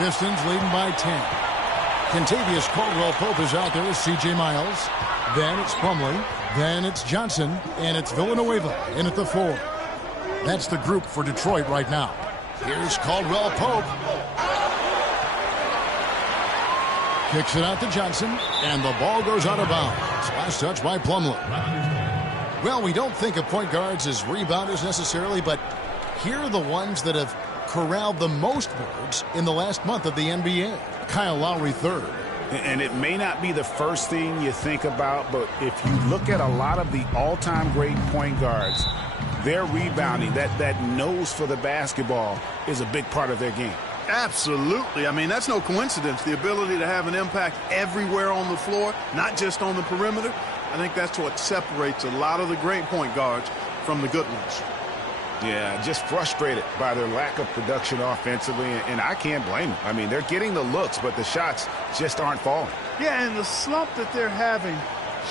Pistons leading by 10. Kentavious Caldwell-Pope is out there with C.J. Miles. Then it's Plumlee. Then it's Johnson. And it's Villanueva in at the 4. That's the group for Detroit right now. Here's Caldwell-Pope. Kicks it out to Johnson. And the ball goes out of bounds. Last touch by Plumlee. Well, we don't think of point guards as rebounders necessarily, but here are the ones that have corralled the most boards in the last month of the NBA. Kyle Lowry third. And it may not be the first thing you think about, but if you look at a lot of the all-time great point guards, their rebounding, that nose for the basketball is a big part of their game. Absolutely. I mean, that's no coincidence. The ability to have an impact everywhere on the floor, not just on the perimeter. I think that's what separates a lot of the great point guards from the good ones. Yeah, just frustrated by their lack of production offensively, and I can't blame them. I mean, they're getting the looks, but the shots just aren't falling. Yeah, and the slump that they're having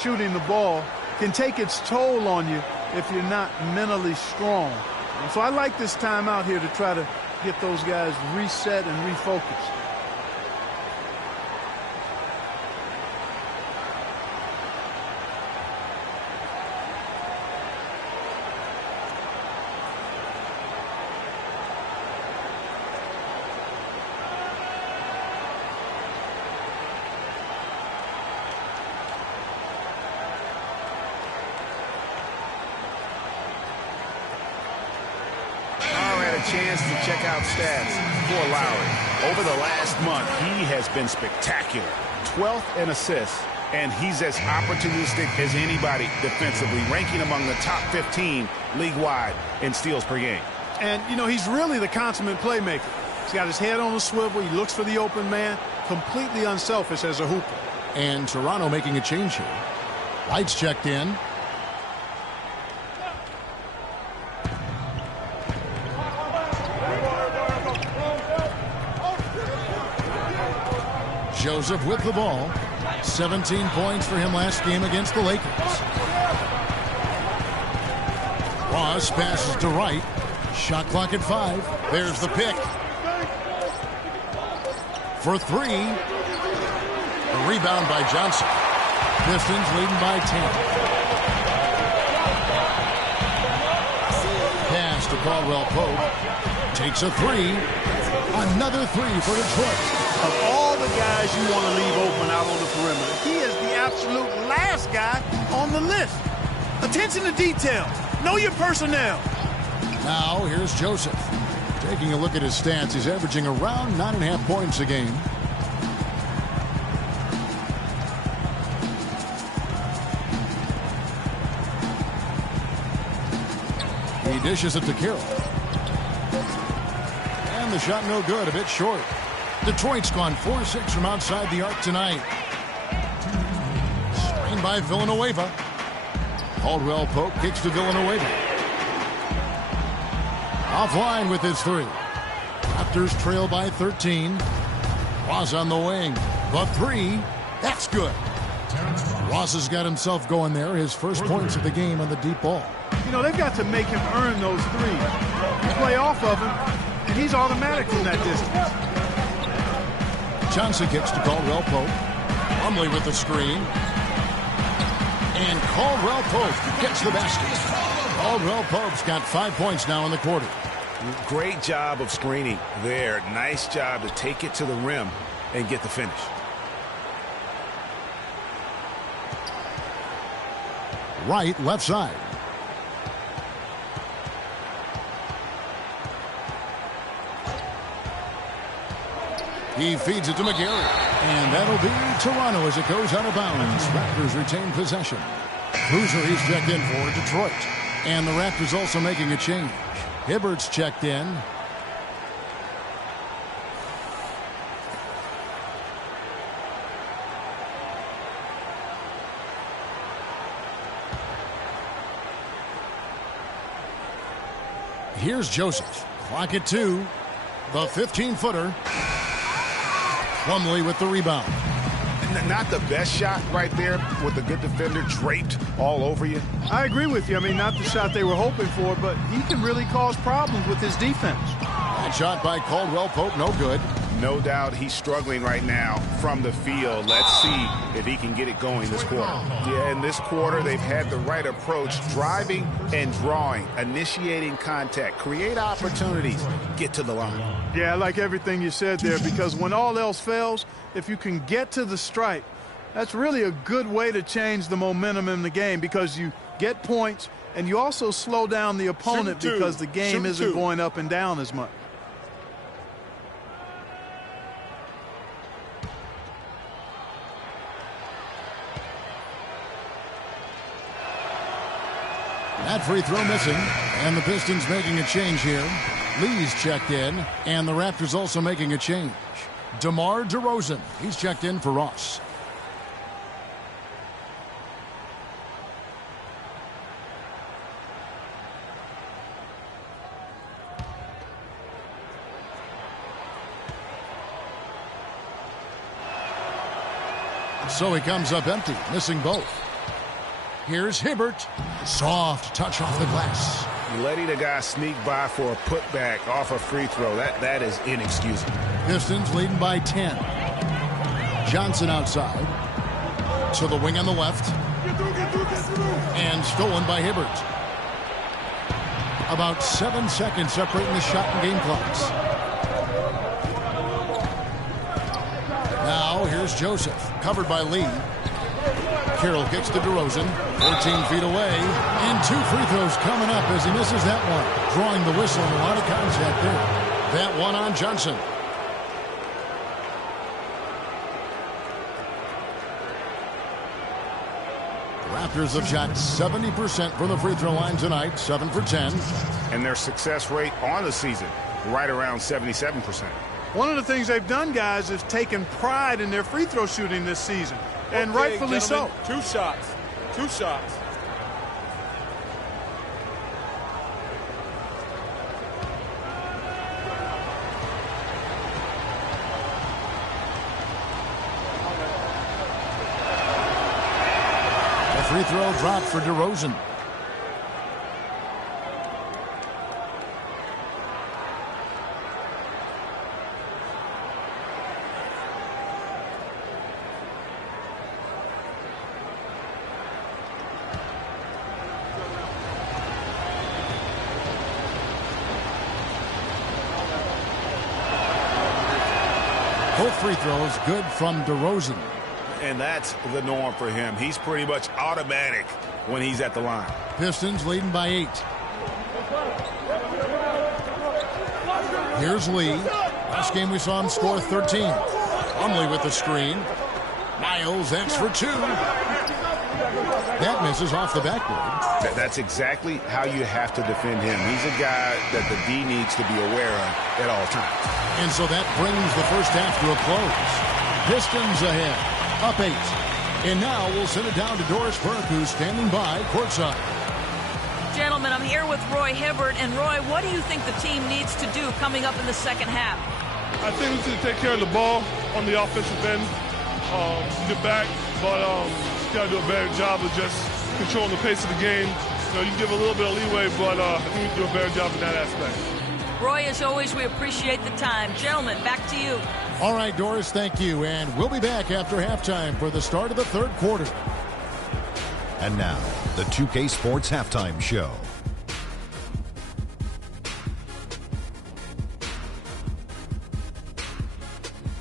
shooting the ball can take its toll on you if you're not mentally strong. And so I like this timeout here to try to get those guys reset and refocused. Chance to check out stats for Lowry. Over the last month, he has been spectacular. 12th in assists, and he's as opportunistic as anybody defensively, ranking among the top 15 league-wide in steals per game. And, you know, he's really the consummate playmaker. He's got his head on the swivel. He looks for the open man. Completely unselfish as a hooper. And Toronto making a change here. White's checked in. Joseph with the ball. 17 points for him last game against the Lakers. Ross passes to Wright. Shot clock at 5. There's the pick. For 3. A rebound by Johnson. Pistons leading by 10. Pass to Caldwell-Pope. Takes a 3. Another 3 for Detroit. Of all the guys you want to leave open out on the perimeter, he is the absolute last guy on the list. Attention to detail. Know your personnel. Now here's Joseph. Taking a look at his stats, he's averaging around 9.5 points a game. He dishes it to Carroll. And the shot no good, a bit short. Detroit's gone 4-6 from outside the arc tonight. Screen by Villanueva. Caldwell-Pope kicks to Villanueva. Offline with his 3. Raptors trail by 13. Ross on the wing. The 3. That's good. Ross has got himself going there. His first points of the game on the deep ball. You know, they've got to make him earn those threes. You play off of him, and he's automatic from that distance. Johnson kicks to Caldwell-Pope. Plumlee with the screen. And Caldwell-Pope gets the basket. Caldwell-Pope's got 5 points now in the quarter. Great job of screening there. Nice job to take it to the rim and get the finish. Right, left side. He feeds it to McGarry. And that'll be Toronto as it goes out of bounds. Raptors retain possession. Boozer, he's checked in for Detroit. And the Raptors also making a change. Hibbert's checked in. Here's Joseph. Clock at 2. The 15-footer. Plumlee with the rebound. Not the best shot right there with a good defender draped all over you. I agree with you. I mean, not the shot they were hoping for, but he can really cause problems with his defense. That shot by Caldwell-Pope, no good. No doubt he's struggling right now from the field. Let's see if he can get it going this quarter. Yeah, in this quarter, they've had the right approach, driving and drawing, initiating contact, create opportunities, get to the line. Yeah, I like everything you said there, because when all else fails, if you can get to the stripe, that's really a good way to change the momentum in the game, because you get points and you also slow down the opponent because the game isn't going up and down as much. That free throw missing, and the Pistons making a change here. Lee's checked in, and the Raptors also making a change. DeMar DeRozan, he's checked in for Ross. So he comes up empty, missing both. Here's Hibbert. Soft touch off the glass. Letting a guy sneak by for a putback off a free throw, that is inexcusable. Pistons leading by 10. Johnson outside. To the wing on the left. And stolen by Hibbert. About 7 seconds separating the shot and game clocks. Now here's Joseph, covered by Lee. Carroll gets to DeRozan, 14 feet away, and 2 free throws coming up as he misses that one. Drawing the whistle and a lot of contact there. That one on Johnson. The Raptors have shot 70% from the free throw line tonight, 7 for 10. And their success rate on the season, right around 77%. One of the things they've done, guys, is taken pride in their free throw shooting this season. And okay, rightfully so. 2 shots. 2 shots. The free throw dropped for DeRozan. Both free throws good from DeRozan. And that's the norm for him. He's pretty much automatic when he's at the line. Pistons leading by 8. Here's Lee. Last game we saw him score 13. Plumlee with the screen. Miles, that's for 2. That misses off the backboard. That's exactly how you have to defend him. He's a guy that the D needs to be aware of at all times. And so that brings the first half to a close. Pistons ahead, up 8. And now we'll send it down to Doris Burke, who's standing by courtside. Gentlemen, I'm here with Roy Hibbert. And Roy, what do you think the team needs to do coming up in the second half? I think we need to take care of the ball on the offensive end, get back, but got to do a better job of just controlling the pace of the game. You know, you give a little bit of leeway, but I think we can do a better job in that aspect. Roy, as always, we appreciate the time. Gentlemen, back to you. All right, Doris, thank you. And we'll be back after halftime for the start of the third quarter. And now, the 2K Sports Halftime Show.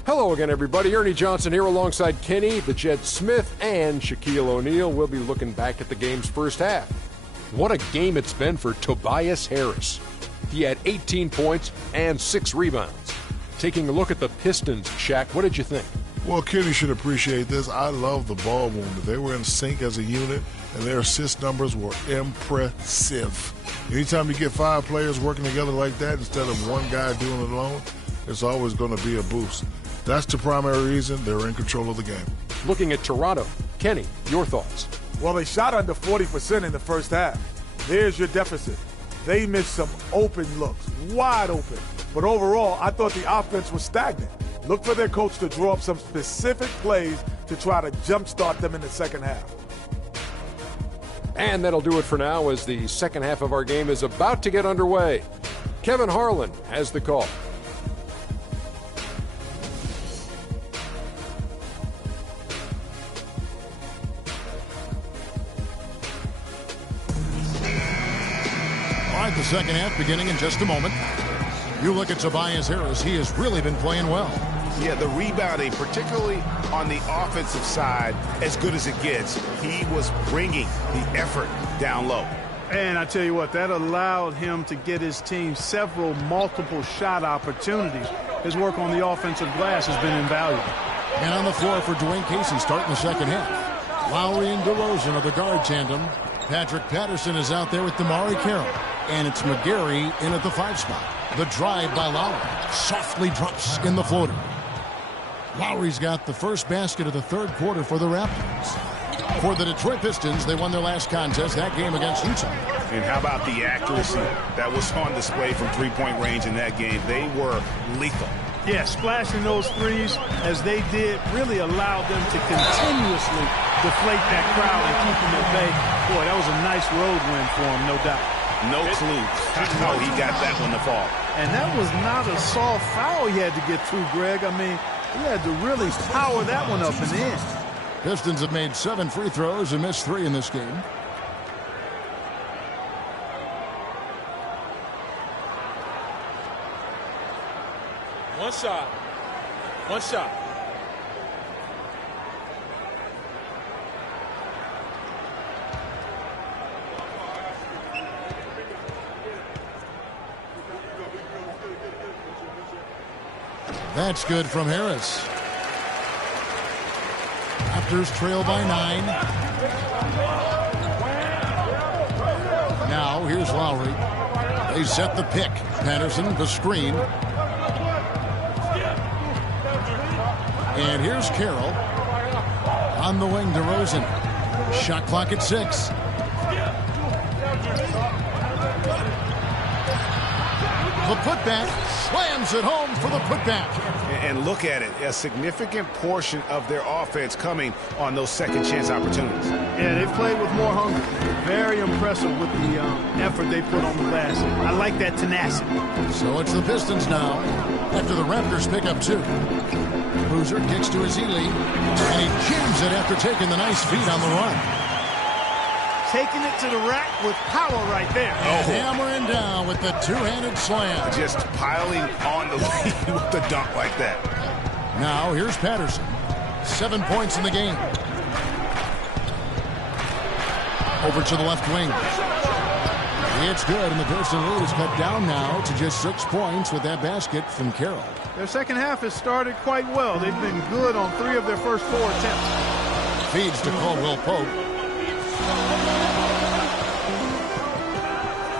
Hello again, everybody. Ernie Johnson here alongside Kenny, the Jed Smith, and Shaquille O'Neal. We'll be looking back at the game's first half. What a game it's been for Tobias Harris. He had 18 points and 6 rebounds. Taking a look at the Pistons, Shaq, what did you think? Well, Kenny should appreciate this. I love the ball movement. They were in sync as a unit, and their assist numbers were impressive. Anytime you get 5 players working together like that instead of one guy doing it alone, it's always going to be a boost. That's the primary reason they're in control of the game. Looking at Toronto, Kenny, your thoughts? Well, they shot under 40% in the first half. There's your deficit. They missed some open looks, wide open. But overall, I thought the offense was stagnant. Look for their coach to draw up some specific plays to try to jumpstart them in the second half. And that'll do it for now as the second half of our game is about to get underway. Kevin Harlan has the call. the second half beginning in just a moment. You look at Tobias Harris, he has really been playing well. Yeah, the rebounding, particularly on the offensive side, as good as it gets. He was bringing the effort down low. And I tell you what, that allowed him to get his team several multiple shot opportunities. His work on the offensive glass has been invaluable. And on the floor for Dwayne Casey starting the second half. Lowry and DeRozan are the guard tandem. Patrick Patterson is out there with DeMarre Carroll. And it's McGarry in at the 5 spot. The drive by Lowry softly drops in the floater. Lowry's got the first basket of the third quarter for the Raptors. For the Detroit Pistons, they won their last contest, that game against Utah. And how about the accuracy that was on display from three-point range in that game? They were lethal. Yeah, splashing those threes as they did really allowed them to continuously deflate that crowd and keep them at bay. Boy, that was a nice road win for him, no doubt. No clue how he got that one to fall. And that was not a soft foul he had to get through, Greg. I mean, he had to really power that one up and in. Pistons have made 7 free throws and missed 3 in this game. One shot. One shot. That's good from Harris. Raptors trail by 9. Now here's Lowry. They set the pick. Patterson, the screen. And here's Carroll. On the wing, DeRozan. Shot clock at 6. The putback slams it home for the putback. And look at it, a significant portion of their offense coming on those second chance opportunities. Yeah, they've played with more hunger. Very impressive with the effort they put on the glass. I like that tenacity. So it's the Pistons now after the Raptors pick up 2. Boozer kicks to Ezeli, and he jams it after taking the nice feed on the run. Taking it to the rack with power right there. Hammering down with the two-handed slam. Just piling on the lead with the dunk like that. Now here's Patterson. 7 points in the game. Over to the left wing. It's good, and the Pistons lead is cut down now to just 6 points with that basket from Carroll. Their second half has started quite well. They've been good on 3 of their first 4 attempts. Feeds to Caldwell Pope.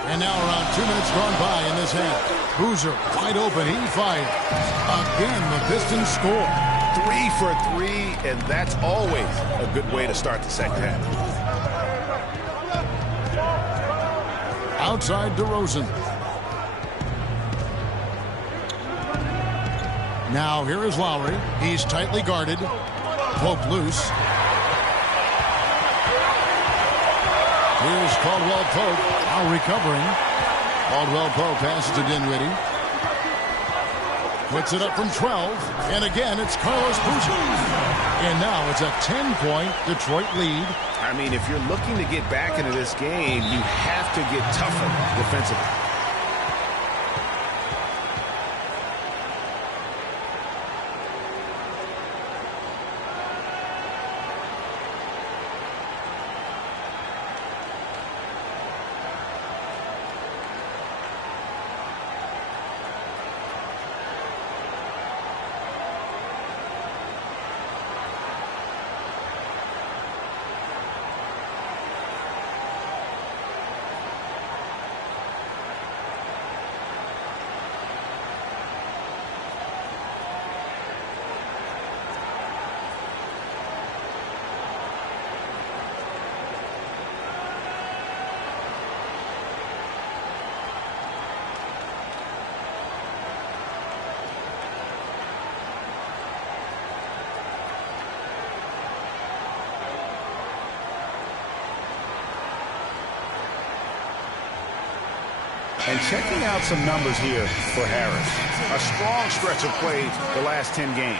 And now around 2 minutes gone by in this half. Boozer wide open. He fires. Again, the Pistons score. 3 for 3, and that's always a good way to start the second half. Outside DeRozan. Now here is Lowry. He's tightly guarded. Pope loose. Here's Caldwell Pope. Now recovering. Caldwell Pope passes to Dinwiddie. Puts it up from 12. And again, it's Carlos Boozer. And now it's a 10-point Detroit lead. I mean, if you're looking to get back into this game, you have to get tougher defensively. And checking out some numbers here for Harris. A strong stretch of play the last 10 games.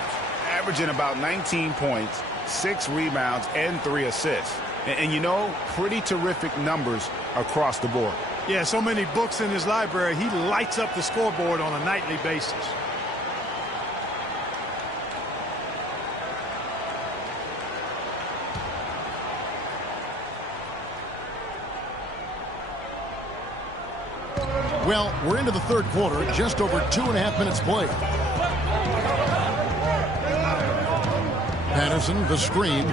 Averaging about 19 points, 6 rebounds, and 3 assists. And you know, pretty terrific numbers across the board. Yeah, so many books in his library. He lights up the scoreboard on a nightly basis. Well, we're into the third quarter, just over 2.5 minutes played. Patterson, the screen.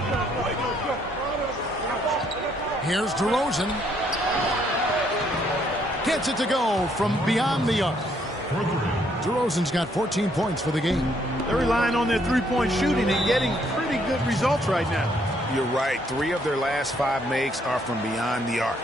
Here's DeRozan. Gets it to go from beyond the arc. DeRozan's got 14 points for the game. They're relying on their three-point shooting and getting pretty good results right now. You're right. 3 of their last 5 makes are from beyond the arc.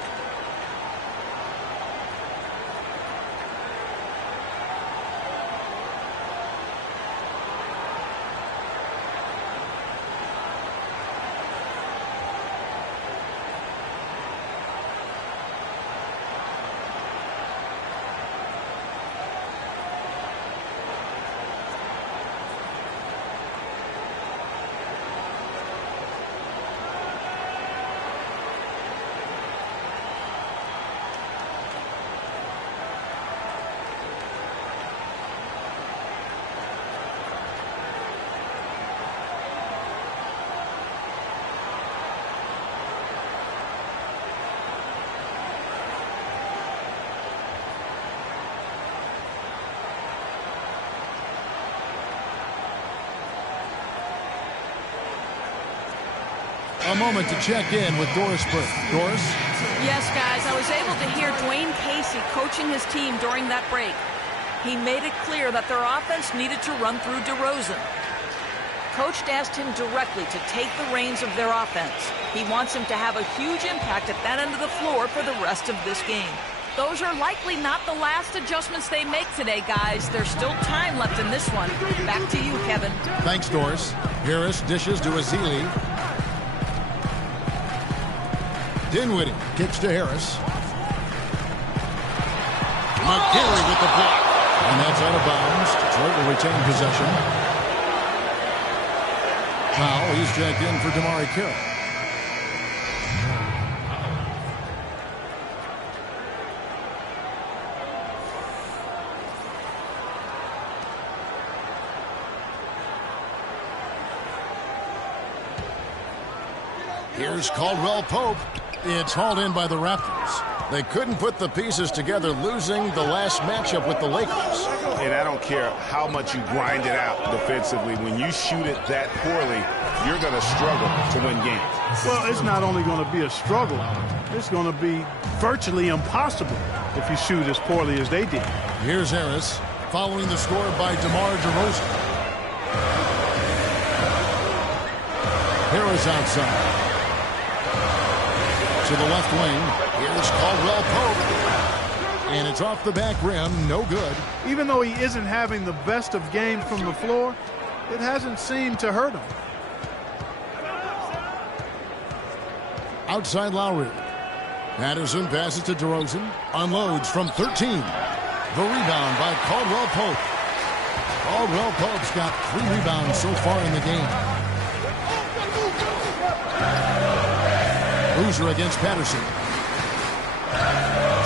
A moment to check in with Doris Burke. Doris? Yes, guys, I was able to hear Dwayne Casey coaching his team during that break. He made it clear that their offense needed to run through DeRozan. Coach asked him directly to take the reins of their offense. He wants him to have a huge impact at that end of the floor for the rest of this game. Those are likely not the last adjustments they make today, guys. There's still time left in this one. Back to you, Kevin. Thanks, Doris. Harris dishes to Ezeli. Dinwiddie kicks to Harris. McGarry with the block. And that's out of bounds. Detroit will retain possession. Now he's checked in for Damari Carroll. Here's Caldwell Pope. It's hauled in by the Raptors. They couldn't put the pieces together, losing the last matchup with the Lakers. And I don't care how much you grind it out defensively. When you shoot it that poorly, you're going to struggle to win games. Well, it's not only going to be a struggle, it's going to be virtually impossible if you shoot as poorly as they did. Here's Harris, following the score by DeMar DeRozan. Harris outside. To the left wing, here's Caldwell Pope. And it's off the back rim, no good. Even though he isn't having the best of games from the floor, it hasn't seemed to hurt him. Outside Lowry. Patterson passes to DeRozan. Unloads from 13. The rebound by Caldwell Pope. Caldwell Pope's got 3 rebounds so far in the game. Boozer against Patterson.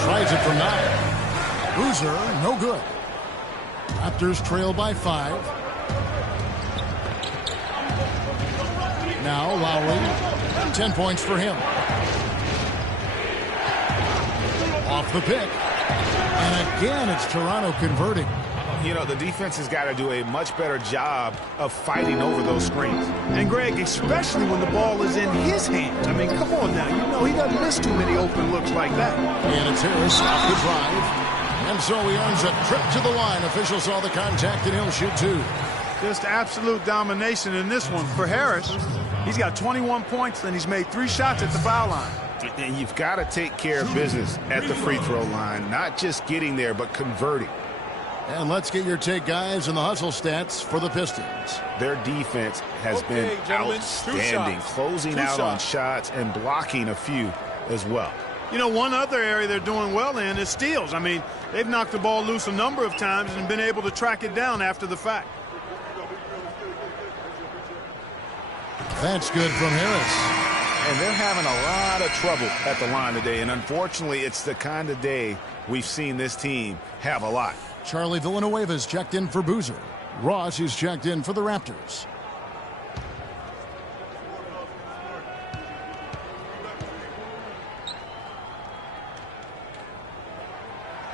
Tries it from 9. Boozer, no good. Raptors trail by 5. Now Lowry, 10 points for him. Off the pick. And again, it's Toronto converting. You know, the defense has got to do a much better job of fighting over those screens. And, Greg, especially when the ball is in his hands. I mean, come on now. You know, he doesn't miss too many open looks like that. And it's Harris off the drive. And so he earns a trip to the line. Officials saw the contact, and he'll shoot 2. Just absolute domination in this one. For Harris, he's got 21 points, and he's made 3 shots at the foul line. And you've got to take care of business at the free throw line. Not just getting there, but converting. And let's get your take, guys, on the hustle stats for the Pistons. Their defense has been outstanding, closing out on shots and blocking a few as well. You know, one other area they're doing well in is steals. I mean, they've knocked the ball loose a number of times and been able to track it down after the fact. That's good from Harris. and they're having a lot of trouble at the line today. And unfortunately, it's the kind of day we've seen this team have a lot. Charlie Villanueva's checked in for Boozer. Ross is checked in for the Raptors.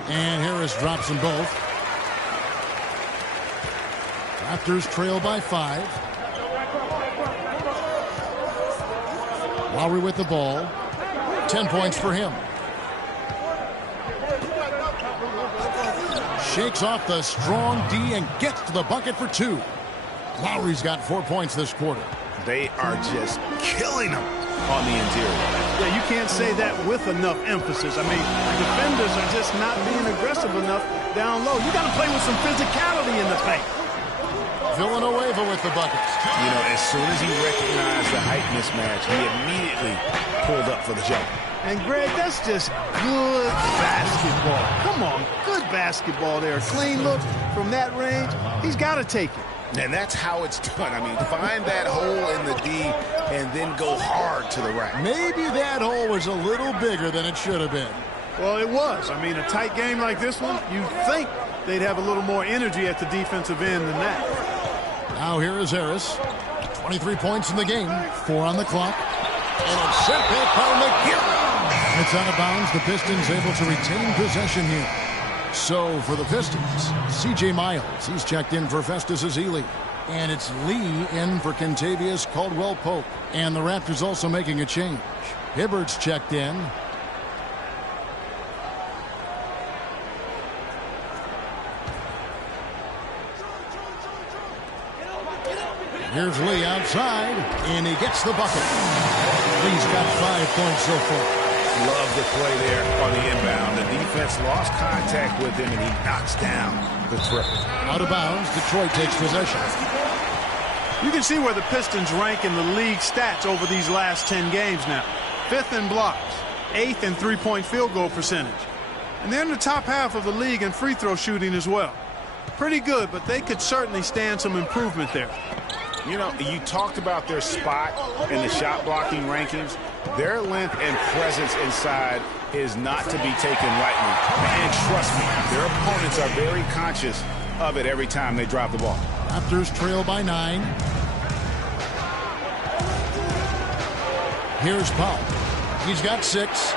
And Harris drops them both. Raptors trail by 5. Lowry with the ball. 10 points for him. Shakes off the strong D and gets to the bucket for 2. Lowry's got 4 points this quarter. They are just killing them on the interior. Yeah, you can't say that with enough emphasis. I mean, defenders are just not being aggressive enough down low. You got to play with some physicality in the paint. Villanueva with the buckets. You know, as soon as he recognized the height mismatch, he immediately pulled up for the jump. And, Greg, that's just good basketball. Come on, good basketball there. A clean look from that range. He's got to take it. And that's how it's done. I mean, find that hole in the D and then go hard to the rack. Maybe that hole was a little bigger than it should have been. Well, it was. I mean, a tight game like this one, you'd think they'd have a little more energy at the defensive end than that. Now here is Harris. 23 points in the game. 4 on the clock. And it's sent back by McGee. It's out of bounds. The Pistons able to retain possession here. So for the Pistons, C.J. Miles. He's checked in for Festus Ezeli. And it's Lee in for Kentavious Caldwell-Pope. And the Raptors also making a change. Hibbert's checked in. Here's Lee outside, and he gets the bucket. Lee's got 5 points so far. Love the play there on the inbound. The defense lost contact with him, and he knocks down the triple. Out of bounds, Detroit takes possession. You can see where the Pistons rank in the league stats over these last 10 games now. 5th in blocks, 8th in three-point field goal percentage. And they're in the top half of the league in free throw shooting as well. Pretty good, but they could certainly stand some improvement there. You know, you talked about their spot in the shot blocking rankings. Their length and presence inside is not to be taken lightly. And trust me, their opponents are very conscious of it every time they drop the ball. Raptors trail by 9. Here's Powell. He's got 6.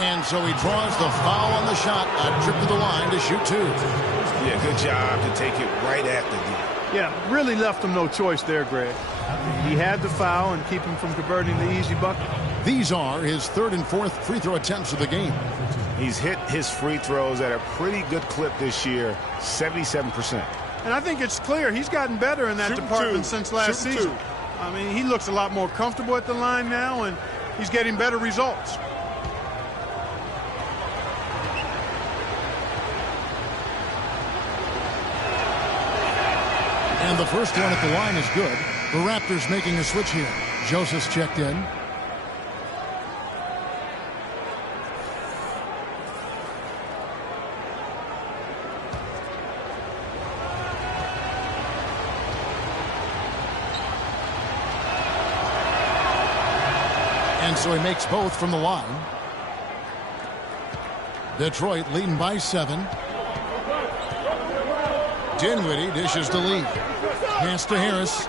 And so he draws the foul on the shot. A trip to the line to shoot 2. Yeah, good job to take it right at the D. Yeah, really left him no choice there, Greg. He had to foul and keep him from converting the easy bucket. These are his 3rd and 4th free throw attempts of the game. He's hit his free throws at a pretty good clip this year, 77%. And I think it's clear he's gotten better in that department since last season. I mean, he looks a lot more comfortable at the line now, and he's getting better results. And the first one at the line is good. The Raptors making a switch here. Joseph's checked in. And so he makes both from the line. Detroit leading by 7. Dinwiddie dishes to Lee. Pass to Harris.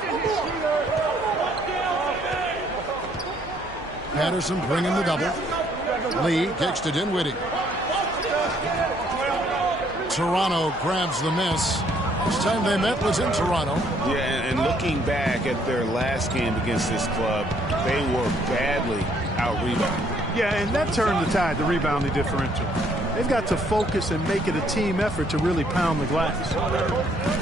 Patterson bringing the double. Lee kicks to Dinwiddie. Toronto grabs the miss. Last time they met was in Toronto. Yeah, and looking back at their last game against this club, they were badly out-rebounded. Yeah, and that turned the tide, the rebounding differential. They've got to focus and make it a team effort to really pound the glass.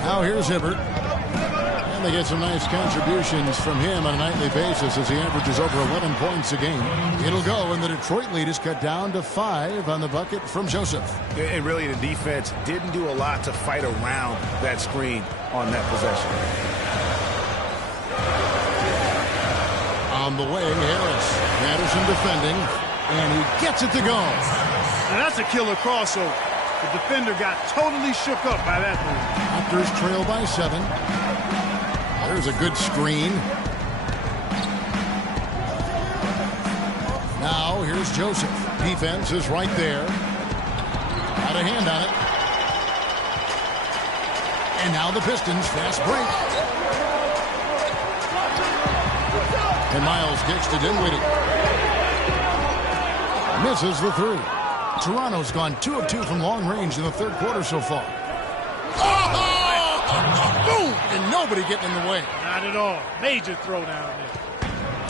Now here's Hibbert. And they get some nice contributions from him on a nightly basis as he averages over 11 points a game. It'll go, and the Detroit lead is cut down to 5 on the bucket from Joseph. And really, the defense didn't do a lot to fight around that screen on that possession. On the way, Harris. Patterson defending, and he gets it to go. And that's a killer crossover. The defender got totally shook up by that move. Raptors trail by 7. There's a good screen. here's Joseph. Defense is right there. Got a hand on it. And now the Pistons fast break. And Miles kicks to Dinwiddie. Misses the three. Toronto's gone 2 of 2 from long range in the third quarter so far. Oh! Boom! And nobody getting in the way. Not at all. Major throw down there.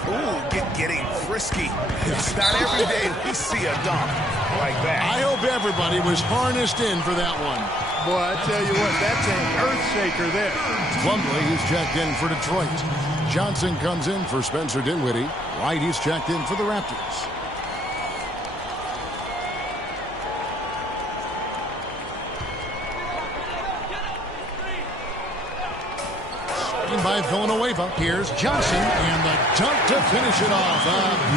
Ooh, getting frisky. It's not every day we see a dunk like that. I hope everybody was harnessed in for that one. Boy, I tell you what, that's an earth shaker there. Plumlee, he's checked in for Detroit. Johnson comes in for Spencer Dinwiddie. White, he's checked in for the Raptors. By Villanueva. Here's Johnson and the dunk to finish it off.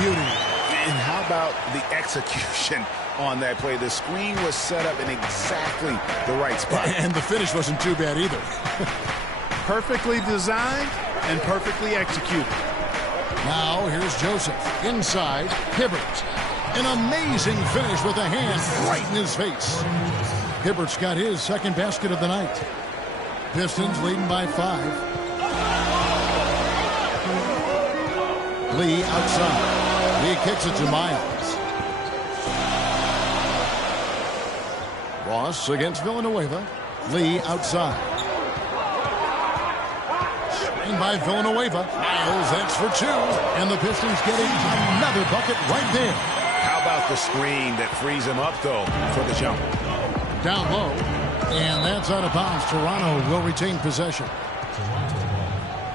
Beauty. And how about the execution on that play? The screen was set up in exactly the right spot. And the finish wasn't too bad either. Perfectly designed and perfectly executed. Now here's Joseph. Inside, Hibbert. An amazing finish with a hand right in his face. Hibbert's got his second basket of the night. Pistons leading by 5. Lee outside. Lee kicks it to Miles. Ross against Villanueva. Lee outside. Screen by Villanueva. Miles, that's for 2. And the Pistons getting another bucket right there. How about the screen that frees him up, though, for the jump? Down low. And that's out of bounds. Toronto will retain possession.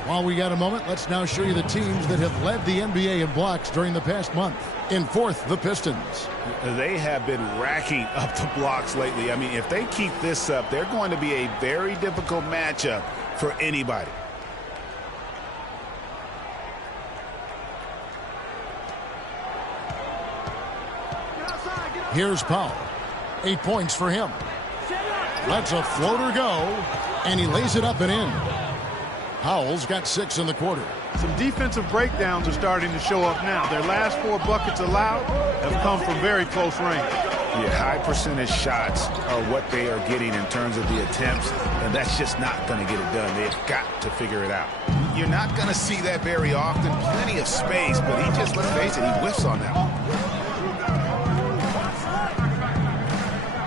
While we got a moment, let's now show you the teams that have led the NBA in blocks during the past month. In fourth, the Pistons. They have been racking up the blocks lately. I mean, if they keep this up, they're going to be a very difficult matchup for anybody. Here's Powell. 8 points for him. Lets a floater go, and he lays it up and in. Powell's got 6 in the quarter. Some defensive breakdowns are starting to show up now. Their last 4 buckets allowed have come from very close range. Yeah, high percentage shots are what they are getting in terms of the attempts, and that's just not going to get it done. They've got to figure it out. You're not going to see that very often. Plenty of space, but he just, let's face it, he whiffs on that one.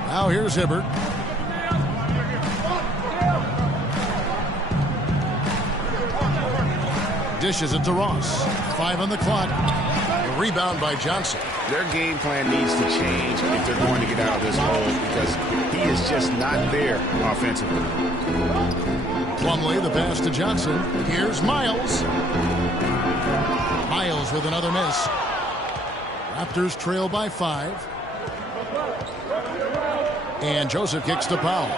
Now here's Hibbert. Dishes it to Ross. 5 on the clock. A rebound by Johnson. Their game plan needs to change if they're going to get out of this hole because he is just not there offensively. Plumlee, the pass to Johnson. Here's Miles. Miles with another miss. Raptors trail by 5. And Joseph kicks to Powell.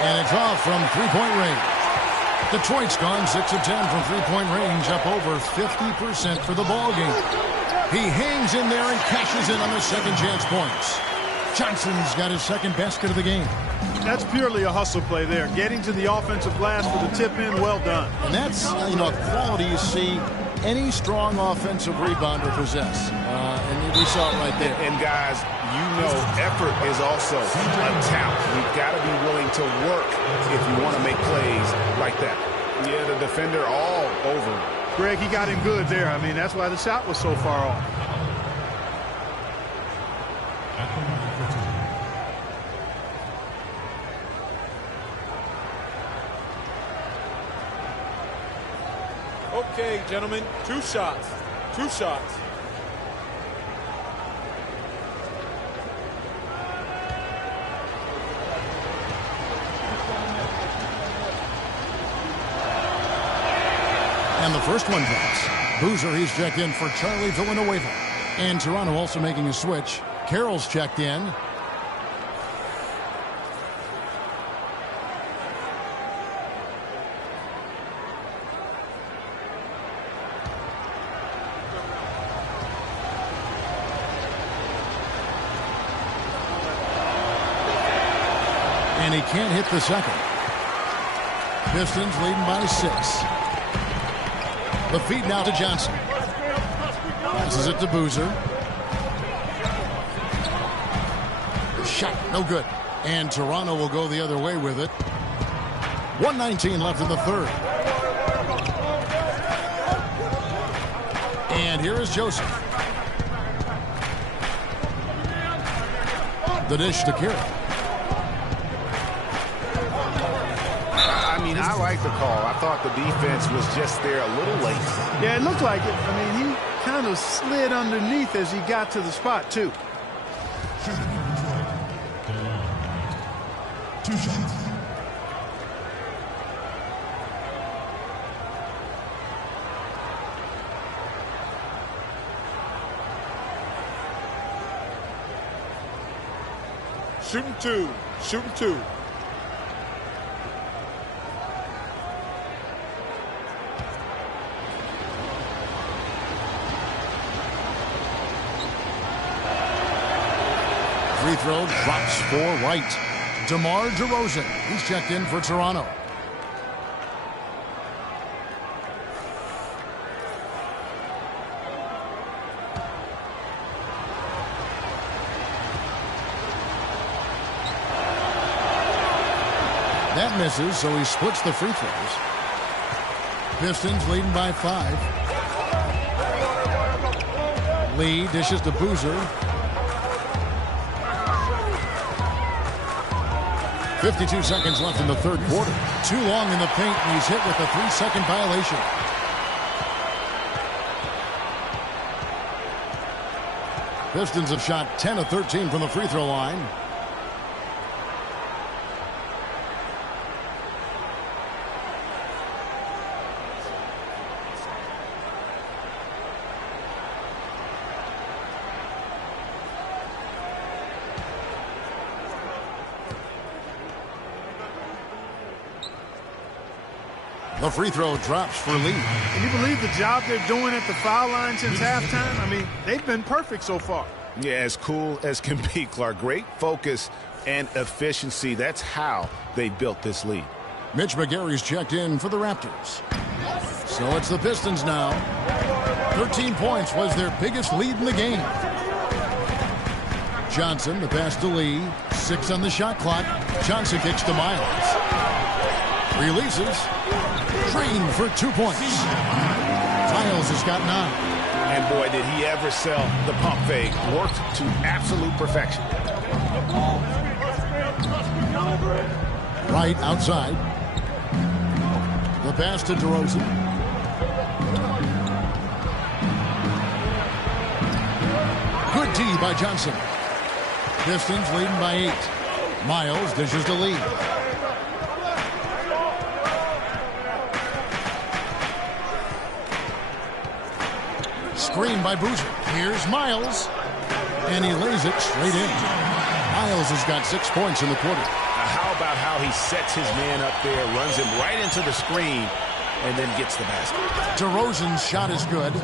And it's off from three-point range. Detroit's gone 6 of 10 from three-point range, up over 50% for the ball game. He hangs in there and cashes in on the second chance points. Johnson's got his second basket of the game. That's purely a hustle play there. Getting to the offensive glass for the tip in, well done. And that's, a quality you see any strong offensive rebounder possess. And we saw it right there. And guys, effort is also a talent. You've got to be willing to work if you want to make plays like that. Yeah, the defender all over him. Greg, he got him good there. I mean, that's why the shot was so far off. Okay, gentlemen, 2 shots. 2 shots. And the first one drops. Boozer, he's checked in for Charlie Villanueva. And Toronto also making a switch. Carroll's checked in. And he can't hit the second. Pistons leading by 6. The feed now to Johnson. Passes it to Boozer. Shot, no good. And Toronto will go the other way with it. 1:19 left in the third. And here is Joseph. The dish to Kira. I mean, I like the call. I thought the defense was just there a little late. Yeah, it looked like it. I mean, he kind of slid underneath as he got to the spot, too. 2 shots. Shooting 2. Shooting 2. Free throw drops for Wright. DeMar DeRozan. He's checked in for Toronto. That misses, so he splits the free throws. Pistons leading by 5. Lee dishes to Boozer. 52 seconds left in the third quarter. Too long in the paint, and he's hit with a 3-second violation. Pistons have shot 10 of 13 from the free throw line. The free throw drops for Lee. Can you believe the job they're doing at the foul line since halftime? I mean, they've been perfect so far. Yeah, as cool as can be, Clark. Great focus and efficiency. That's how they built this lead. Mitch McGary's checked in for the Raptors. So it's the Pistons now. 13 points was their biggest lead in the game. Johnson, the pass to Lee. 6 on the shot clock. Johnson kicks to Miles. Releases. Green for 2 points. Miles has got 9. And boy, did he ever sell the pump fake. Worked to absolute perfection. Right outside. The pass to DeRozan. Good D by Johnson. Pistons leading by 8. Miles dishes to Lee. Screen by Boozer. Here's Miles. And he lays it straight in. Miles has got 6 points in the quarter. Now how about how he sets his man up there, runs him right into the screen, and then gets the basket. DeRozan's shot is good.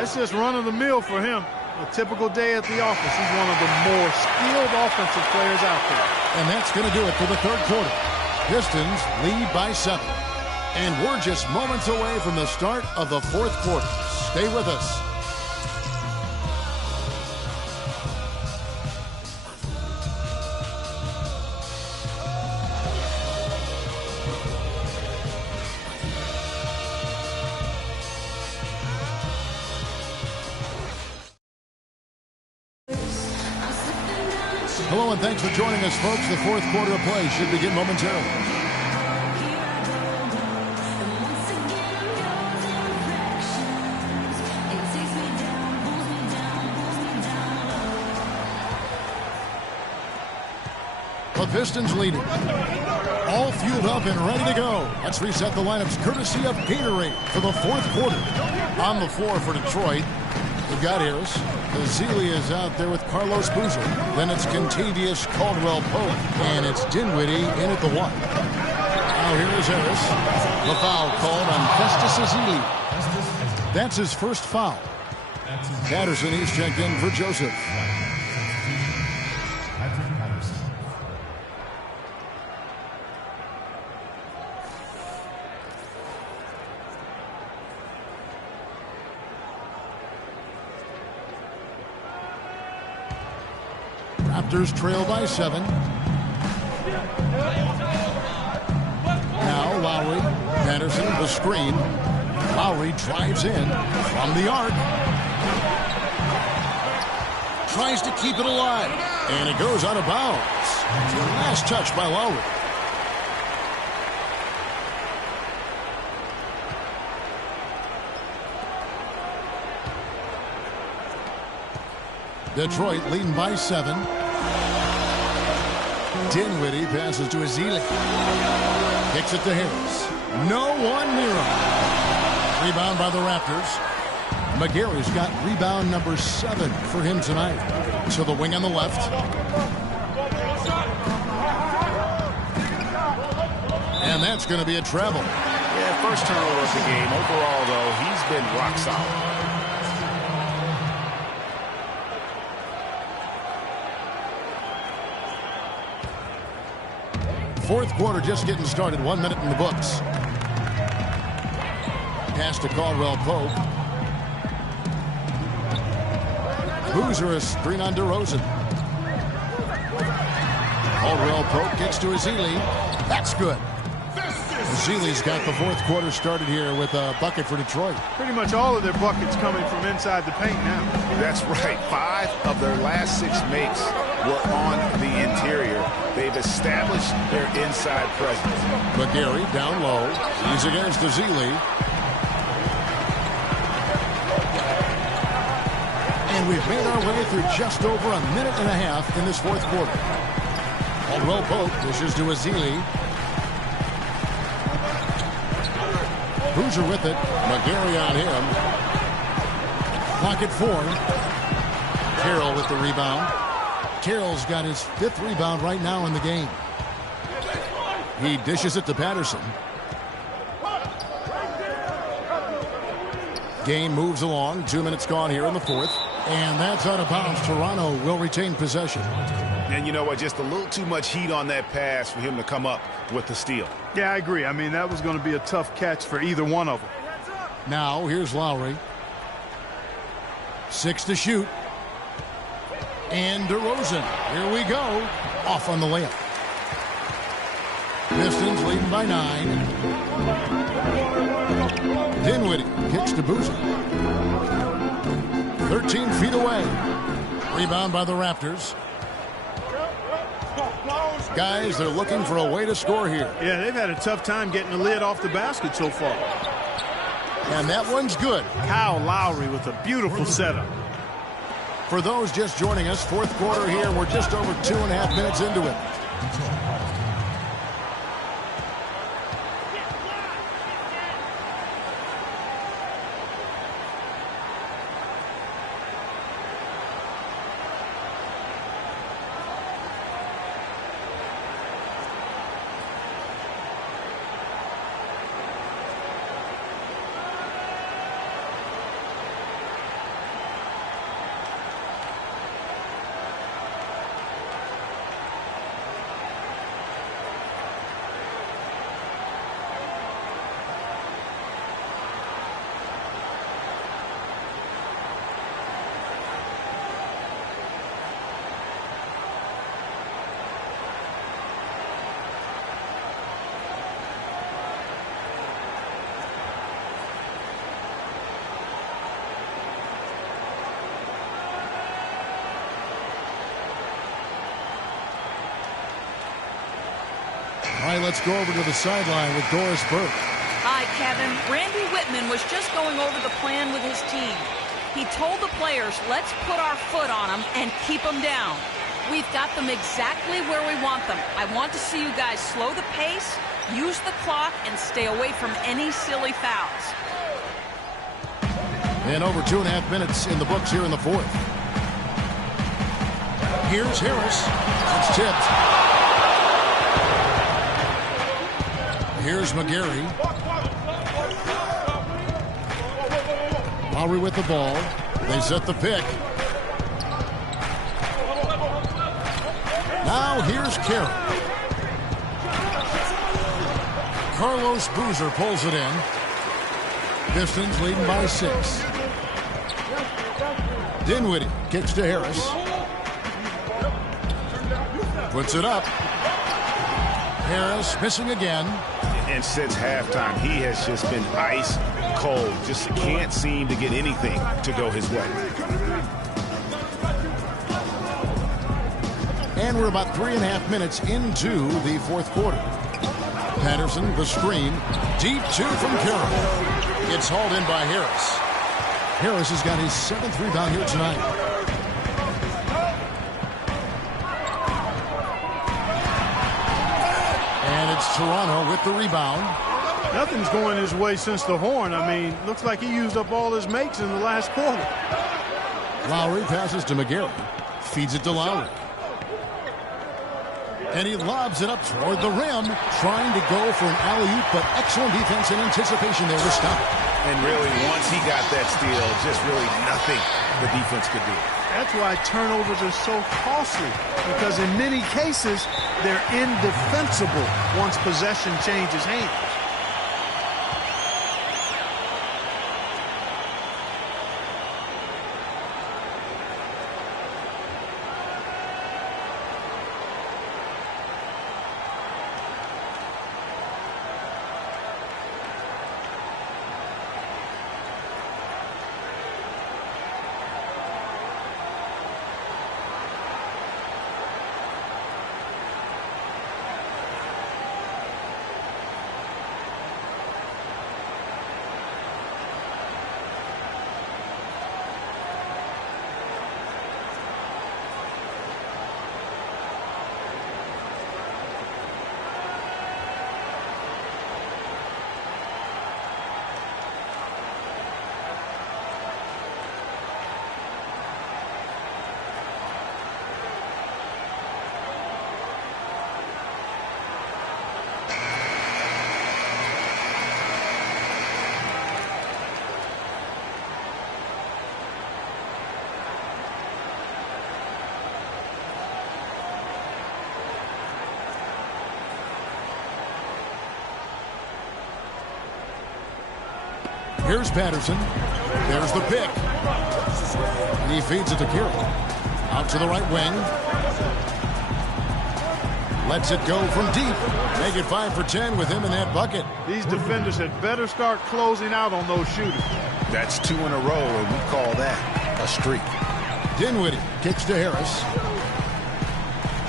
That's just run-of-the-mill for him. A typical day at the office. He's one of the more skilled offensive players out there. And that's going to do it for the third quarter. Pistons lead by 7. And we're just moments away from the start of the fourth quarter. Stay with us. Hello and thanks for joining us, folks. The fourth quarter of play should begin momentarily. The Pistons leading. All fueled up and ready to go. Let's reset the lineups courtesy of Gatorade for the fourth quarter. On the floor for Detroit, we've got Harris. Zelia is out there with Carlos Boozer. Then it's Kentavious Caldwell-Pope. And it's Dinwiddie in at the 1. Now here is Harris. The foul called on Festus Ezeli. That's his first foul. Patterson, he's checked in for Joseph. Raptors trail by 7. Now Lowry, Patterson, the screen. Lowry drives in from the arc. Tries to keep it alive. And it goes out of bounds. It's a nice touch by Lowry. Detroit leading by 7. Dinwiddie passes to Ezeli. Kicks it to Harris. No one near him. Rebound by the Raptors. McGarry's got rebound number 7 for him tonight. So the wing on the left. And that's going to be a travel. Yeah, first turnover of the game. Overall, though, he's been rock solid. Fourth quarter just getting started. 1 minute in the books. Pass to Caldwell Pope. Boozer a screen on DeRozan. Caldwell Pope gets to Ezeli. That's good. Ezeli's got the fourth quarter started here with a bucket for Detroit. Pretty much all of their buckets coming from inside the paint now. That's right. 5 of their last 6 makes were on the interior. They've established their inside presence. McGarry down low. He's against Ezeli. And we've made our way through just over a minute and a half in this fourth quarter. Caldwell Pope dishes to Ezeli. Boozer with it. McGarry on him. Clock at 4. Carroll with the rebound. Carroll's got his 5th rebound right now in the game. He dishes it to Patterson. Game moves along. 2 minutes gone here in the fourth. And that's out of bounds. Toronto will retain possession. And you know what? Just a little too much heat on that pass for him to come up with the steal. Yeah, I agree. I mean, that was going to be a tough catch for either one of them. Now, here's Lowry. 6 to shoot. And DeRozan. Here we go. Off on the layup. Pistons leading by 9. Dinwiddie kicks to Boozer. 13 feet away. Rebound by the Raptors. Guys, they're looking for a way to score here. Yeah, they've had a tough time getting the lid off the basket so far. And that one's good. Kyle Lowry with a beautiful setup. For those just joining us, fourth quarter here. We're just over 2.5 minutes into it. All right, let's go over to the sideline with Doris Burke. Hi, Kevin. Randy Whitman was just going over the plan with his team. He told the players, let's put our foot on them and keep them down. We've got them exactly where we want them. I want to see you guys slow the pace, use the clock, and stay away from any silly fouls. And over 2.5 minutes in the books here in the fourth. Here's Harris. It's tipped. Here's McGarry. Lowry with the ball. They set the pick. Now here's Carroll. Carlos Boozer pulls it in. Pistons leading by 6. Dinwiddie kicks to Harris. Puts it up. Harris missing again. And since halftime, he has just been ice cold. Just can't seem to get anything to go his way. And we're about 3.5 minutes into the fourth quarter. Patterson, the screen. Deep two from Carroll. It's hauled in by Harris. Harris has got his 7th rebound here tonight. And it's Toronto with the rebound. Nothing's going his way since the horn. I mean, looks like he used up all his makes in the last quarter. Lowry passes to McGarry. Feeds it to Lowry. And he lobs it up toward the rim, trying to go for an alley-oop, but excellent defense and anticipation there to stop it. And really, once he got that steal, just really nothing the defense could do. That's why turnovers are so costly, because in many cases, they're indefensible once possession changes hands. Here's Patterson. There's the pick. And he feeds it to Carroll. Out to the right wing. Lets it go from deep. Make it 5 for 10 with him in that bucket. These defenders had better start closing out on those shooters. That's 2 in a row, and we call that a streak. Dinwiddie kicks to Harris.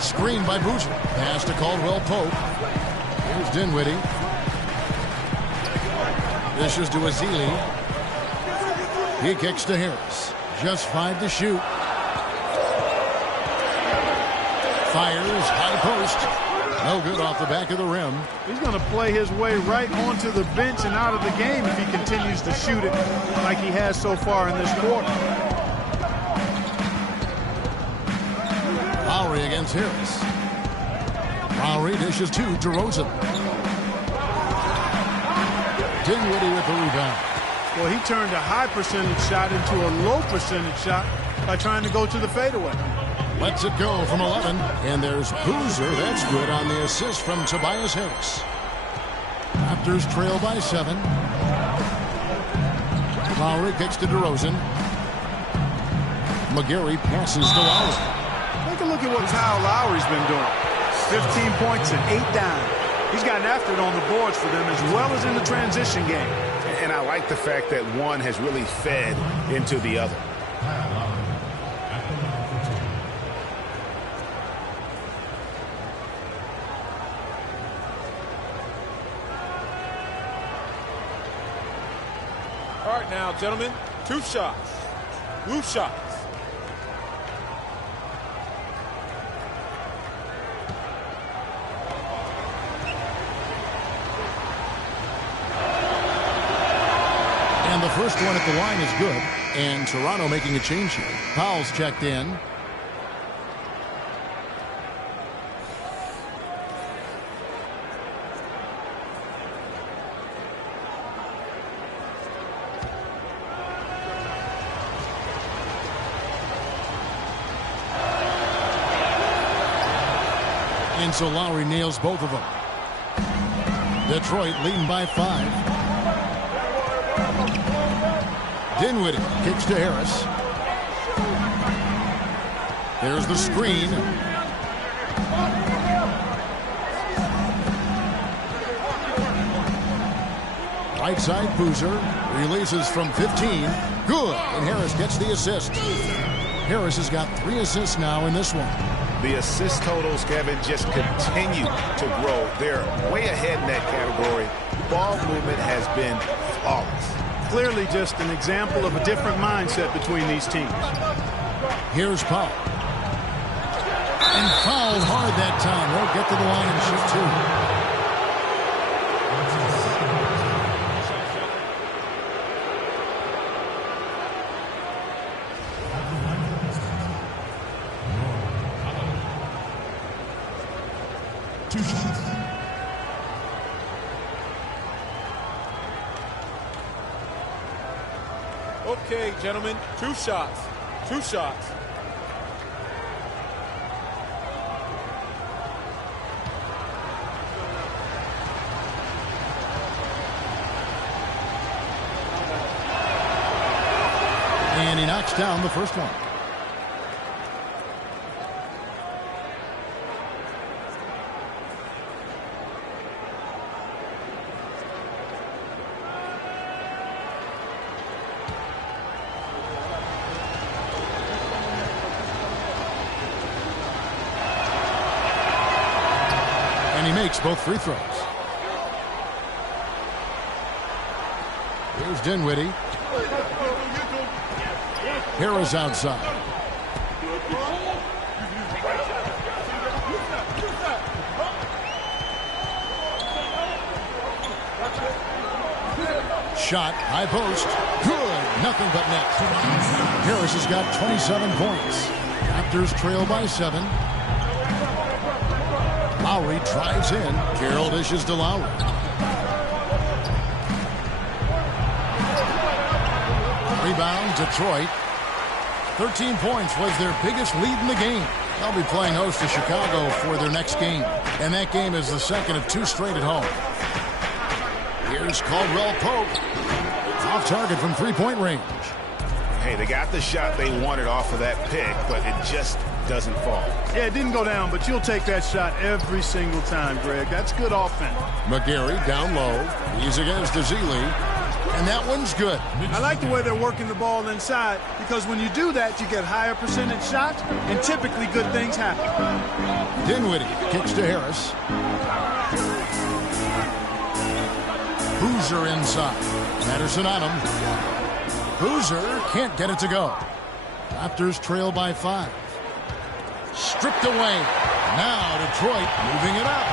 Screened by Boozer. Pass to Caldwell Pope. Here's Dinwiddie. Dishes to Ezeli. He kicks to Harris. Just 5 to shoot. Fires, high post. No good off the back of the rim. He's going to play his way right onto the bench and out of the game if he continues to shoot it like he has so far in this quarter. Lowry against Harris. Lowry dishes to DeRozan. Dinwiddie with the rebound. Well, he turned a high percentage shot into a low percentage shot by trying to go to the fadeaway. Lets it go from 11. And there's Boozer. That's good on the assist from Tobias Harris. Raptors trail by 7. Lowry kicks to DeRozan. McGarry passes to Lowry. Take a look at what Kyle Lowry's been doing. 15 points and 8 down. He's gotten after it on the boards for them as well as in the transition game. And I like the fact that one has really fed into the other. All right now, gentlemen, 2 shots. Blue shots. And the first one at the line is good. And Toronto making a change here. Powell's checked in. And so Lowry nails both of them. Detroit leading by 5. Dinwiddie kicks to Harris. There's the screen. Right side, Boozer releases from 15. Good, and Harris gets the assist. Harris has got 3 assists now in this one. The assist totals, Kevin, just continue to grow. They're way ahead in that category. Ball movement has been flawless. Clearly just an example of a different mindset between these teams. Here's Powell. And fouled hard that time. Won't get to the line and shoot 2. Okay, gentlemen, 2 shots. 2 shots. And he knocks down the first one. And he makes both free throws. Here's Dinwiddie. Harris outside. Shot, high post. Good. Nothing but net. Harris has got 27 points. Raptors trail by 7. Lowry drives in. Carroll dishes to Lowry. Rebound, Detroit. 13 points was their biggest lead in the game. They'll be playing host to Chicago for their next game. And that game is the second of 2 straight at home. Here's Caldwell Pope. Off target from 3-point range. Hey, they got the shot they wanted off of that pick, but it just doesn't fall. Yeah, it didn't go down, but you'll take that shot every single time, Greg. That's good offense. McGarry down low. He's against Ezeli. And that one's good. I like the way they're working the ball inside, because when you do that, you get higher percentage shots, and typically good things happen. Dinwiddie kicks to Harris. Boozer inside. Patterson on him. Boozer can't get it to go. Raptors trail by 5. Stripped away. Now Detroit moving it up.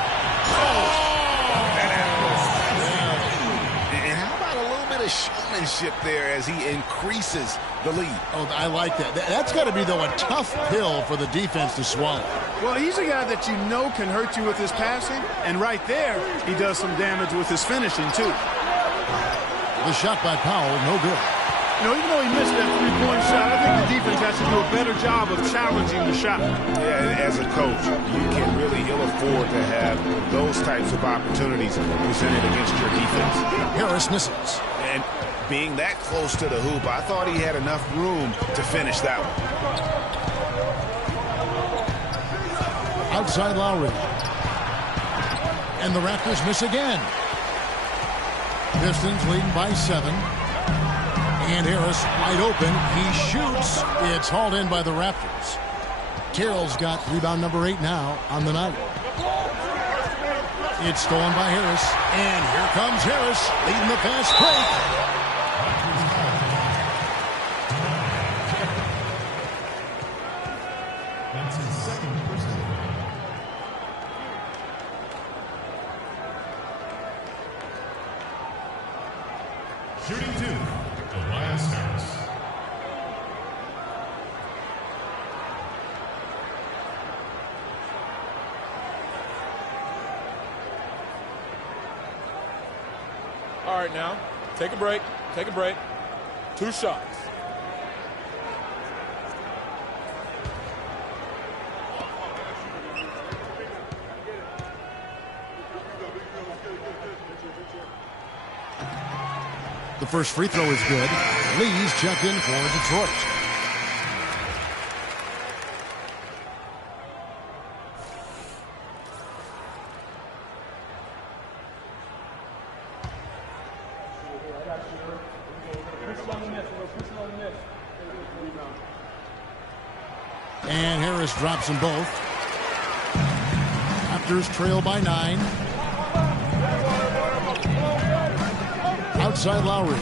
And how about a little bit of showmanship there as he increases the lead? Oh, I like that. That's got to be, though, a tough pill for the defense to swallow. Well, he's a guy that you know can hurt you with his passing, and right there, he does some damage with his finishing, too. The shot by Powell, no good. You know, even though he missed that 3-point shot, I think the defense has to do a better job of challenging the shot. Yeah, as a coach, you can really ill afford to have those types of opportunities presented against your defense. Harris misses. And being that close to the hoop, I thought he had enough room to finish that one. Outside Lowry. And the Raptors miss again. Pistons leading by 7. And Harris wide open. He shoots. It's hauled in by the Raptors. Carroll's got rebound number 8 now on the night. It's stolen by Harris. And here comes Harris leading the fast break. Shooting 2, Tobias Harris. All right, now, take a break. Take a break. 2 shots. The first free throw is good. Lee's checked in for Detroit. And Harris drops them both. Raptors trail by 9. Outside Lowry.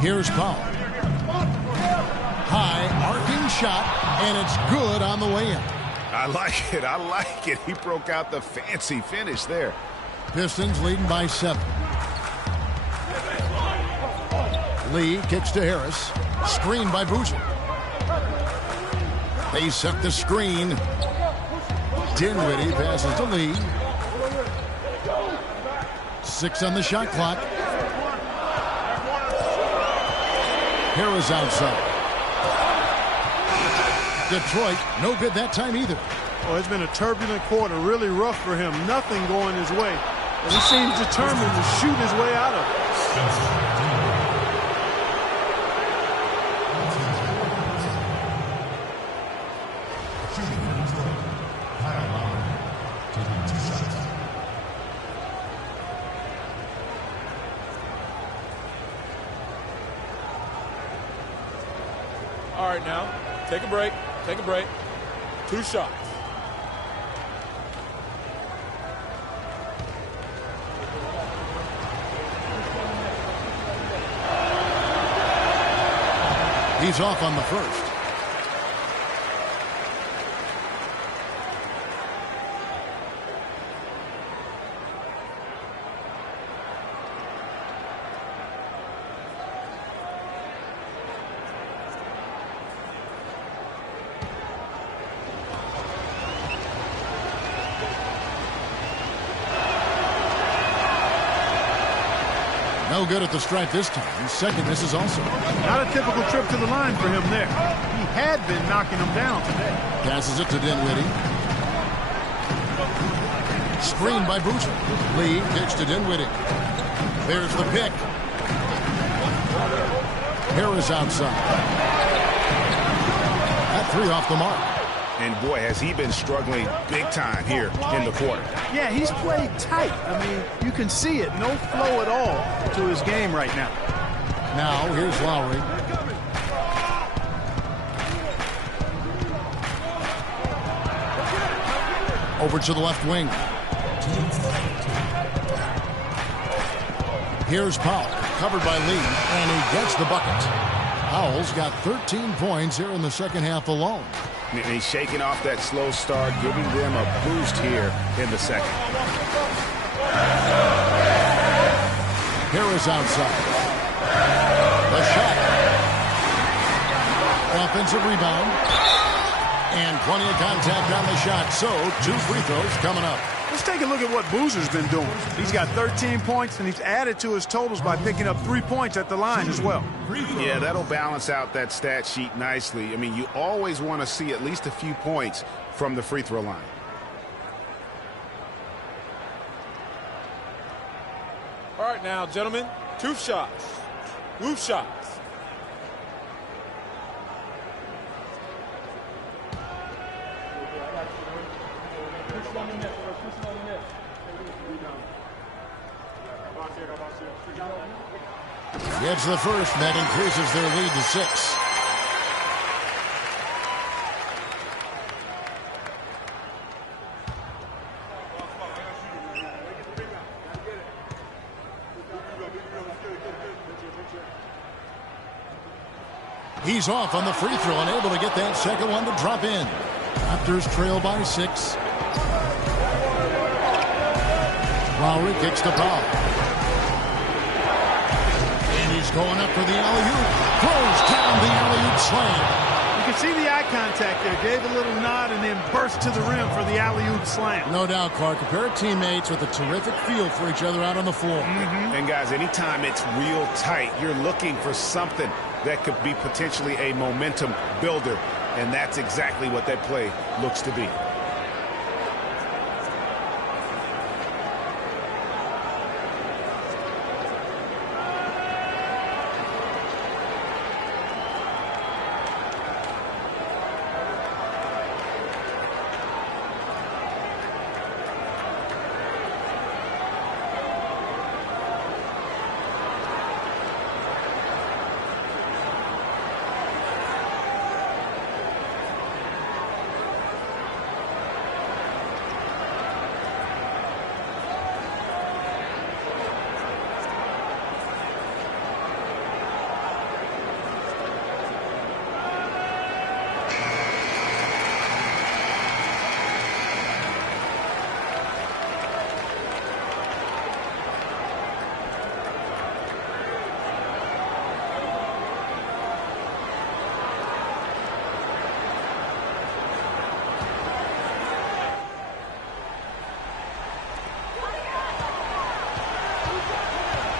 Here's Powell. High, arcing shot, and it's good on the way in. I like it. I like it. He broke out the fancy finish there. Pistons leading by 7. Lee kicks to Harris. Screen by Boozer. They set the screen. Dinwiddie passes to Lee. 6 on the shot clock. Harris outside. Detroit, no good that time either. Oh, it's been a turbulent quarter, really rough for him. Nothing going his way. And he seems determined to shoot his way out of it. All right, now, take a break. Take a break. 2 shots. He's off on the first. No good at the stripe this time. Second misses also. Not a typical trip to the line for him there. He had been knocking him down today. Passes it to Dinwiddie. Screen by Boozer. Lee kicks to Dinwiddie. There's the pick. Harris outside. That 3 off the mark. And boy, has he been struggling big time here in the quarter. Yeah, he's played tight. I mean, you can see it. No flow at all to his game right now. Now, here's Lowry. Over to the left wing. Here's Powell, covered by Lee, and he gets the bucket. Powell's got 13 points here in the second half alone. And he's shaking off that slow start, giving them a boost here in the second. Harris outside. The shot. Offensive rebound. And plenty of contact on the shot. So, 2 free throws coming up. Let's take a look at what Boozer's been doing. He's got 13 points, and he's added to his totals by picking up 3 points at the line as well. Yeah, that'll balance out that stat sheet nicely. I mean, you always want to see at least a few points from the free throw line. All right, now, gentlemen, 2 shots. 2 shots. Gets the first, and that increases their lead to 6. He's off on the free throw and able to get that second one to drop in. Raptors trail by 6. Lowry kicks to Powell. And he's going up for the alley-oop. Throws down the alley-oop slam. You can see the eye contact there. Gave a little nod and then burst to the rim for the alley-oop slam. No doubt, Clark. A pair of teammates with a terrific feel for each other out on the floor. And guys, anytime it's real tight, you're looking for something that could be potentially a momentum builder. And that's exactly what that play looks to be.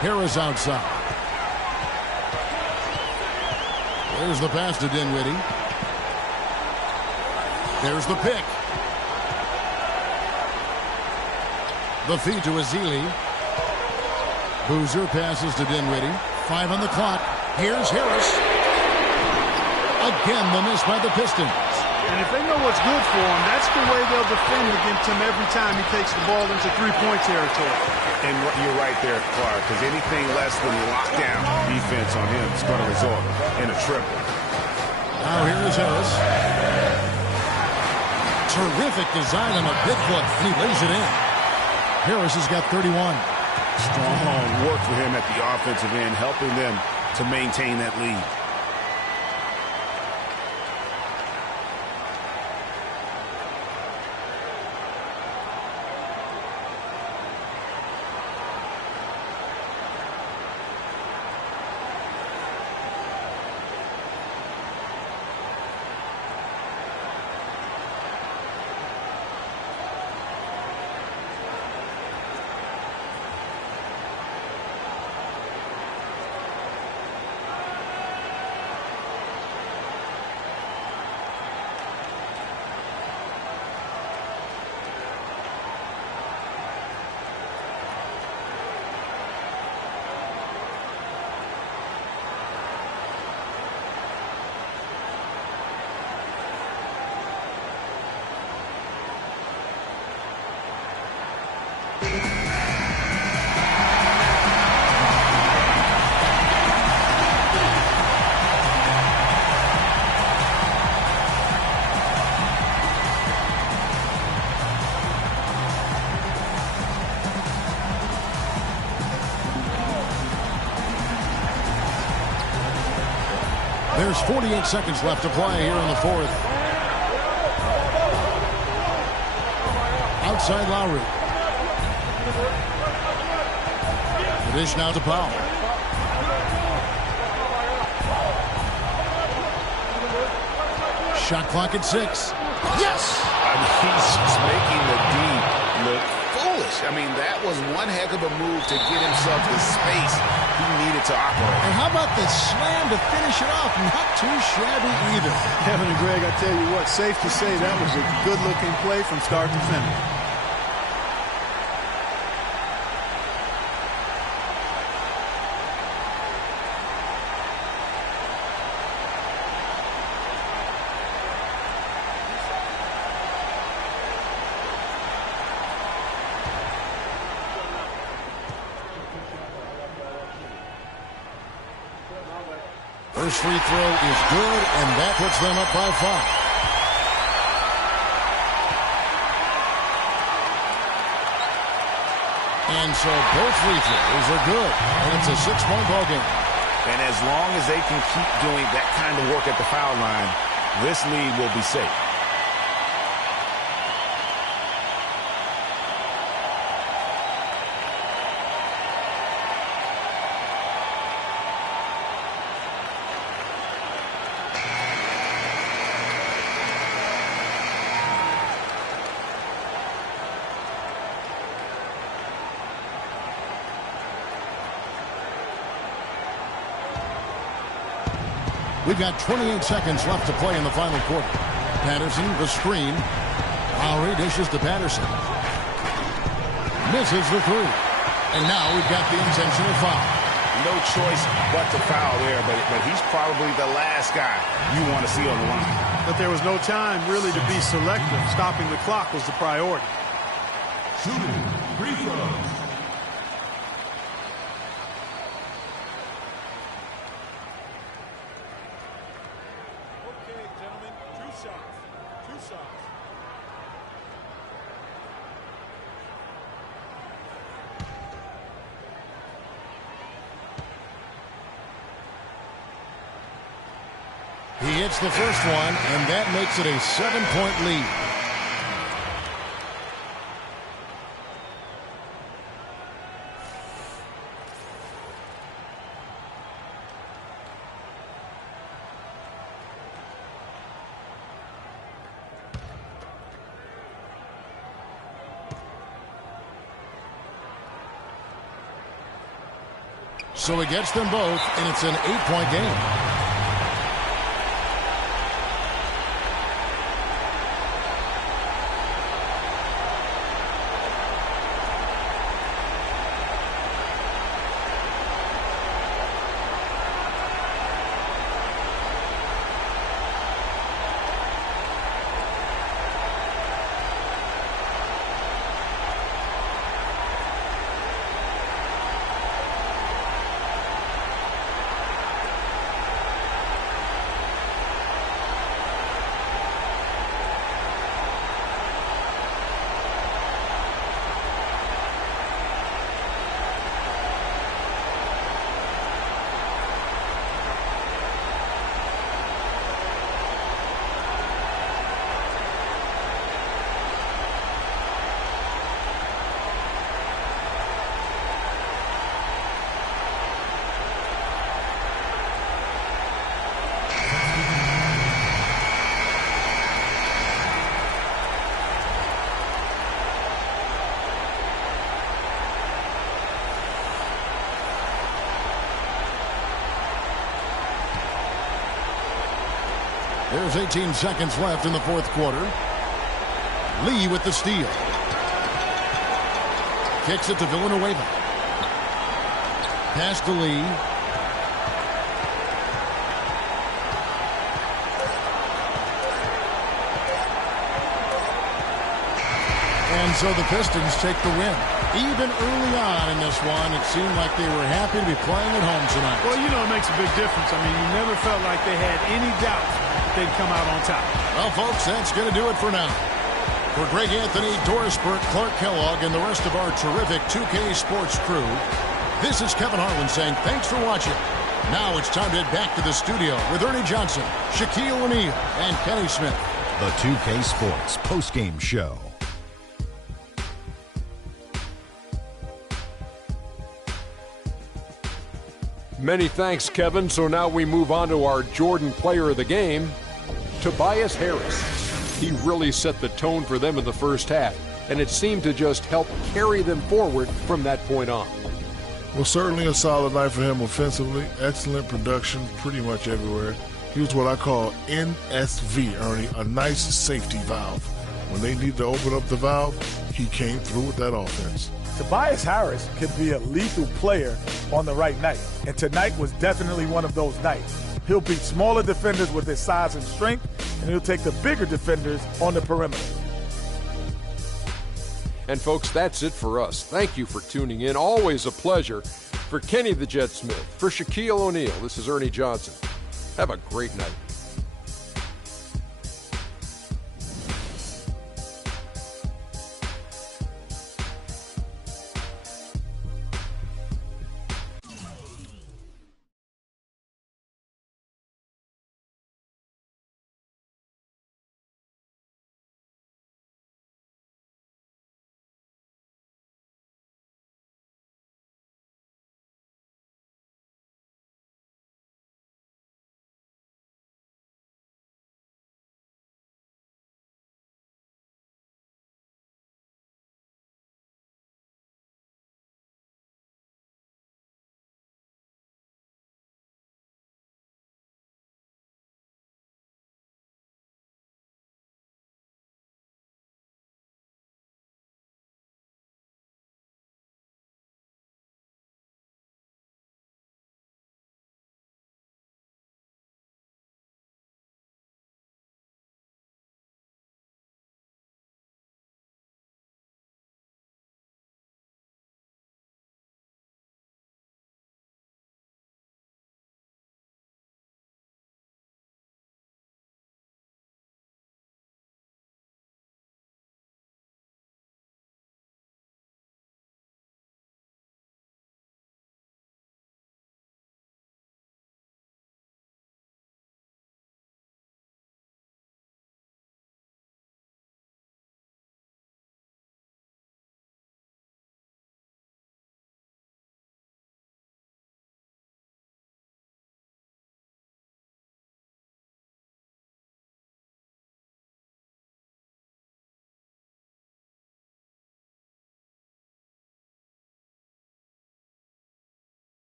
Harris outside. There's the pass to Dinwiddie. There's the pick. The feed to Ezeli. Boozer passes to Dinwiddie. 5 on the clock. Here's Harris. Again, the miss by the Pistons. And if they know what's good for him, that's the way they'll defend against him every time he takes the ball into three-point territory. And you're right there, Clark, because anything less than lockdown defense on him is going to result in a triple. Now here is Harris. Terrific design on a big foot, and he lays it in. Harris has got 31. Strong work for him at the offensive end, helping them to maintain that lead. There's 48 seconds left to play here in the fourth. Outside Lowry. The dish now to Powell. Shot clock at 6. Yes! I mean, he's just making the D look foolish. I mean, that was one heck of a move to get himself the space he needed to operate. And how about the slam to finish it off? Not too shabby either. Kevin and Greg, I tell you what, safe to say that was a good-looking play from start to finish. First free throw is good, and that puts them up by 5. And so both free throws are good, and it's a 6-point ball game. And as long as they can keep doing that kind of work at the foul line, this lead will be safe. We've got 28 seconds left to play in the final quarter. Patterson, the screen. Lowry dishes to Patterson. Misses the 3. And now we've got the intentional foul. No choice but to foul there, but he's probably the last guy you want to see on the line. But there was no time really to be selective. Stopping the clock was the priority. Shooting free throws. He hits the first one, and that makes it a 7-point lead. So he gets them both, and it's an 8-point game. There's 18 seconds left in the fourth quarter. Lee with the steal. Kicks it to Villanueva. Pass to Lee. And so the Pistons take the win. Even early on in this one, it seemed like they were happy to be playing at home tonight. Well, you know, it makes a big difference. I mean, you never felt like they had any doubt that they'd come out on top. Well, folks, that's going to do it for now. For Greg Anthony, Doris Burke, Clark Kellogg, and the rest of our terrific 2K Sports crew, this is Kevin Harlan saying thanks for watching. Now it's time to head back to the studio with Ernie Johnson, Shaquille O'Neal, and Kenny Smith. The 2K Sports postgame show. Many thanks, Kevin. So now we move on to our Jordan player of the game, Tobias Harris. He really set the tone for them in the first half, and it seemed to just help carry them forward from that point on. Well, certainly a solid night for him offensively. Excellent production pretty much everywhere. He was what I call NSV, Ernie, a nice safety valve. When they need to open up the valve, he came through with that offense. Tobias Harris can be a lethal player on the right night, and tonight was definitely one of those nights. He'll beat smaller defenders with his size and strength, and he'll take the bigger defenders on the perimeter. And folks, that's it for us. Thank you for tuning in. Always a pleasure. For Kenny the Jet Smith, for Shaquille O'Neal, this is Ernie Johnson. Have a great night.